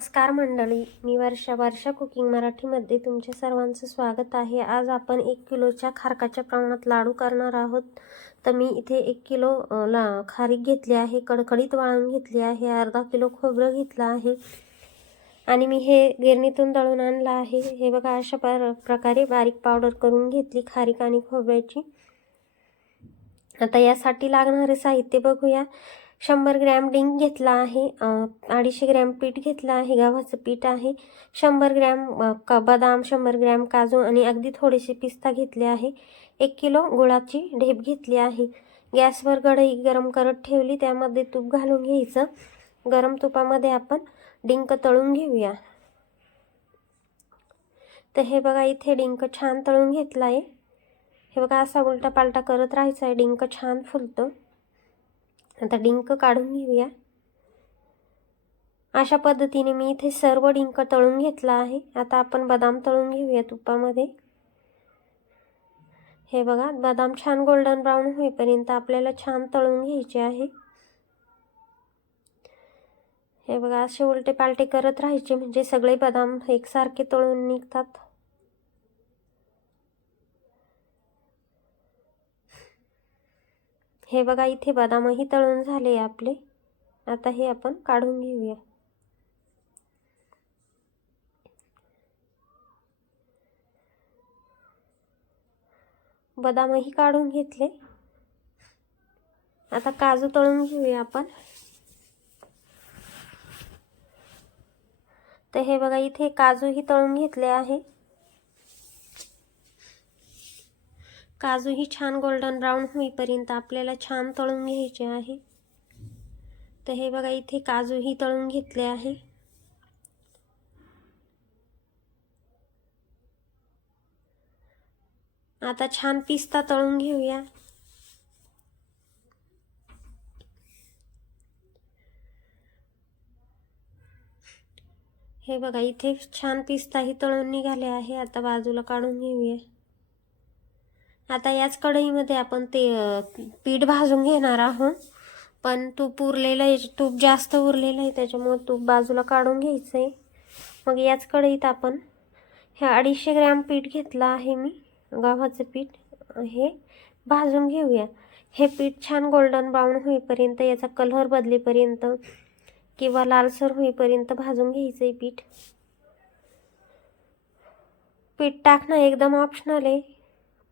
नमस्कार मंडळी, मी वर्षा कुकिंग मराठीमध्ये तुमच्या सर्वांचं स्वागत आहे। आज आपण 1 किलोच्या खारकाच्या प्रमाणात लाडू करणार आहोत। तर मी इथे 1 किलो खारीक घेतली आहे, कडकडीत वाळून घेतली आहे, अर्धा किलो खोबरं घेतलं आहे आणि मी हे गिरणीतून दळून आणलं आहे। हे बघा, अशा प्रकारे बारीक पावडर करून घेतली खारीक आणि खोबऱ्याची। आता यासाठी लागणारे साहित्य बघूया। 100 ग्रॅम डिंक घेतला आहे, 250 ग्रॅम पीठ घेतलं आहे, गव्हाचं पीठ आहे, 100 ग्रॅम बदाम, 100 ग्रॅम काजू आणि अगदी थोडेसे पिस्ता घेतले आहे। 1 किलो गुळाची ढेप घेतली आहे। गॅसवर कढई गरम करत ठेवली, त्यामध्ये तूप घालून घ्यायचं। गरम तुपामध्ये आपण डिंक तळून घेऊया। तर हे बघा, इथे डिंक छान तळून घेतला आहे। हे बघा, असा उलटा पालटा करत राहायचा आहे, डिंक छान फुलतो। आता डिंक काढून घेऊया। अशा पद्धतीने मी इथे सर्व डिंक तळून घेतला आहे। आता आपण बदाम तळून घेऊया तुपामध्ये। हे बघा, बदाम छान गोल्डन ब्राऊन होईपर्यंत आपल्याला छान तळून घ्यायचे आहे। हे बघा, असे उलटे पालटे करत राहायचे, म्हणजे सगळे बदाम एकसारखे तळून निघतात। हे बघा, इथे बदामही तळून झाले आपले। आता हे आपण काढून घेऊया। बदामही काढून घेतले। आता काजू तळून घेऊया आपण। तर हे बघा, इथे काजूही तळून घेतले आहे। काजूही छान गोल्डन ब्राऊन होईपर्यंत आपल्याला छान तळून घ्यायचे आहे। तर हे बघा, इथे काजूही तळून घेतले आहे। आता छान पिस्ता तळून घेऊया। हे बघा, इथे छान पिस्ताही तळून निघाले आहे। आता बाजूला काढून घेऊया। आता याच कढईमध्ये आपण ते पीठ भाजून घेणार आहोत, पण तूप उरलेलं आहे, तूप जास्त उरलेलं आहे, त्याच्यामुळे तूप बाजूला काढून घ्यायचं आहे। मग याच कढईत आपण हे 250 ग्रॅम पीठ घेतलं आहे मी, गव्हाचं पीठ, हे भाजून घेऊया। हे पीठ छान गोल्डन ब्राऊन होईपर्यंत, याचा कलर बदलेपर्यंत किंवा लालसर होईपर्यंत भाजून घ्यायचं आहे पीठ। पीठ टाकणं एकदम ऑप्शनल आहे,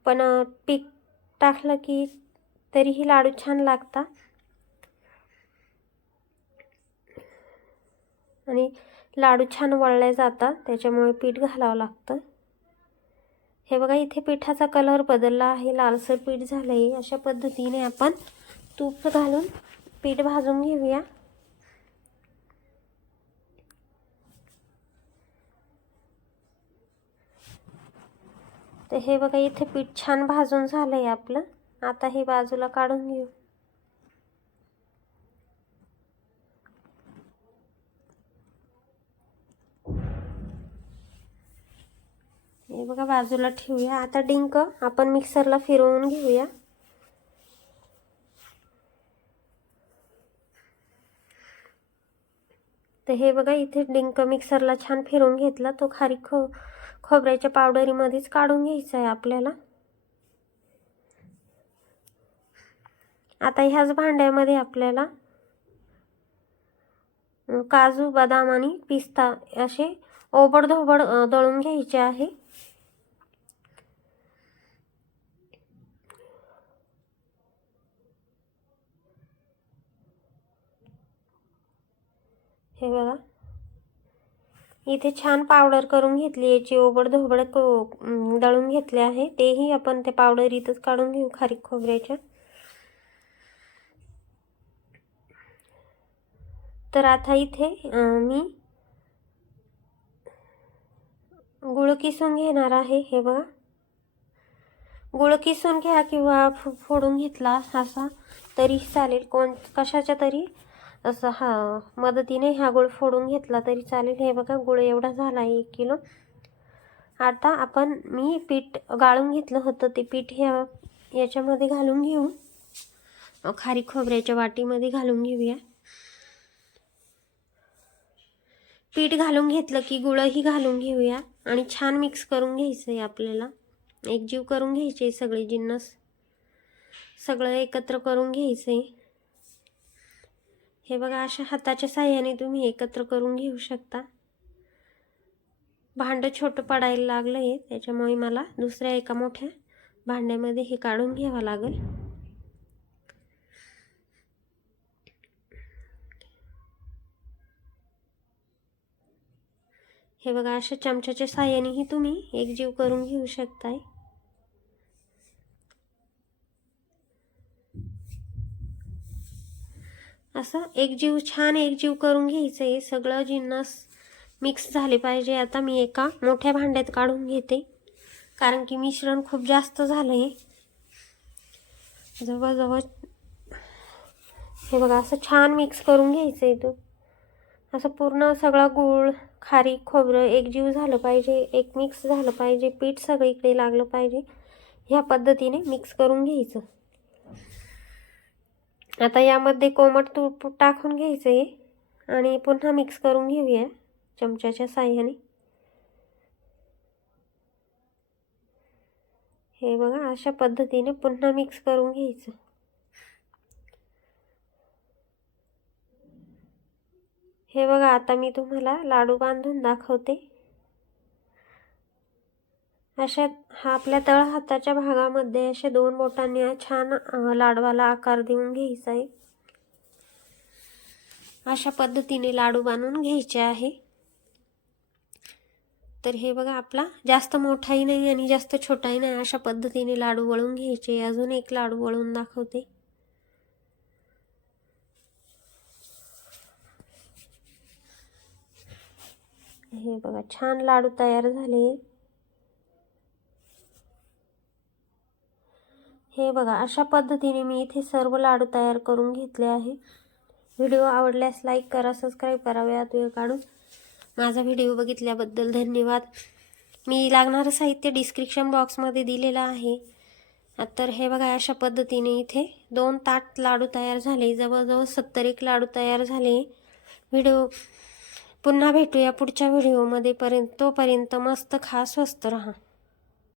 पण पीठ टाकलं की तरीही लाडू छान लागतात आणि लाडू छान वळले जातात, त्याच्यामुळे पीठ घालावं लागतं। हे बघा, इथे पिठाचा कलर बदलला आहे, लालसर पीठ झालंय। अशा पद्धतीने आपण तूप घालून पीठ भाजून घेऊया। तर हे बघा, इथे पीठ छान भाजून झालंय आपलं। आता हे बाजूला काढून घेऊ। हे बघा, बाजूला ठेवूया। आता डिंक आपण मिक्सरला फिरवून घेऊया। तर हे बघा, इथे डिंक मिक्सरला छान फिरवून घेतला। तो खारीक खोबऱ्याच्या पावडरीमध्येच काढून घ्यायचा आहे आपल्याला। आता ह्याच भांड्यामध्ये आपल्याला काजू, बदाम आणि पिस्ता असे ओबडधोबड दळून घ्यायचे आहे। हे बघा, इथे छान पावडर करून घेतली, याची ओबडधोबड दळून घेतले आहे। तेही आपण त्या पावडरीतच काढून घेऊ खारीक खोबऱ्याच्या। तर आता इथे मी गुळ किसून घेणार आहे। हे बघा, गुळ किसून घ्या किंवा फोडून घेतला असा तरी चालेल, कशाच्या तरी असं मदतीने हा गुळ फोडून घेतला तरी चालेल। हे बघा, गुळ एवढा झाला आहे 1 किलो। आता मी पीठ गाळून घेतलं होतं, ते पीठ याच्यामध्ये घालून घेऊ, खारीक खोबऱ्याच्या वाटीमध्ये घालून घेऊया। पीठ घालून घेतलं की गुळही घालून घेऊया आणि छान मिक्स करून घ्यायचं आहे आपल्याला. एकजीव करून घ्यायचे सगळे जिन्नस, सगळं एकत्र करून घ्यायचं आहे. हे बघा, अशा हाताच्या साह्याने तुम्ही एकत्र करून घेऊ शकता. भांडं छोटं पडायला लागलं आहे, त्याच्यामुळे मला दुसऱ्या एका मोठ्या भांड्यामध्ये हे काढून घ्यावं लागेल. हे बघा, अशा चमच्याच्या साह्यानेही तुम्ही एकजीव करून घेऊ शकताय. असं एकजीव, छान एकजीव करून घ्यायचं आहे. सगळं जिन्नस मिक्स झाले पाहिजे. आता मी एका मोठ्या भांड्यात काढून घेते, कारण की मिश्रण खूप जास्त झालं आहे. जवळजवळ हे बघा, असं छान मिक्स करून घ्यायचं आहे. तो असं पूर्ण सगळा गूळ, खारीक, खोबरं एकजीव झालं पाहिजे, एक मिक्स झालं पाहिजे, पीठ सगळीकडे लागलं पाहिजे. ह्या पद्धतीने मिक्स करून घ्यायचं. आता यामध्ये कोमट तूप टाकून घ्यायचं आहे आणि पुन्हा मिक्स करून घेऊया चमच्याच्या साह्याने. हे बघा, अशा पद्धतीने पुन्हा मिक्स करून घ्यायचं. हे बघा, आता मी तुम्हाला लाडू बांधून दाखवते. अशा आपल्या तळ हाताच्या भागामध्ये अशा 2 बोटांनी छान लाडवाला आकार देऊन घ्यायचा आहे. अशा पद्धतीने लाडू बांधून घ्यायचे आहे. तर हे बघा, आपला जास्त मोठाही नाही आणि जास्त छोटाही नाही, अशा पद्धतीने लाडू वळून घ्यायचे. अजून एक लाडू वळून दाखवते. हे बघा, छान लाडू तयार झाले. हे बघा, अशा पद्धतीने मी इथे सर्व लाडू तयार करून घेतले आहे. व्हिडिओ आवडल्यास लाईक करा, सबस्क्राईब करा. वेळात वेळ काढून माझा व्हिडिओ बघितल्याबद्दल धन्यवाद. मी लागणारं साहित्य डिस्क्रिप्शन बॉक्समध्ये दिलेलं आहे. तर हे बघा, अशा पद्धतीने इथे 2 ताट लाडू तयार झाले. जवळजवळ 70 लाडू तयार झाले. पुन्हा भेटूया पुढच्या व्हिडिओमध्ये. तोपर्यंत मस्त खा, स्वस्त रहा.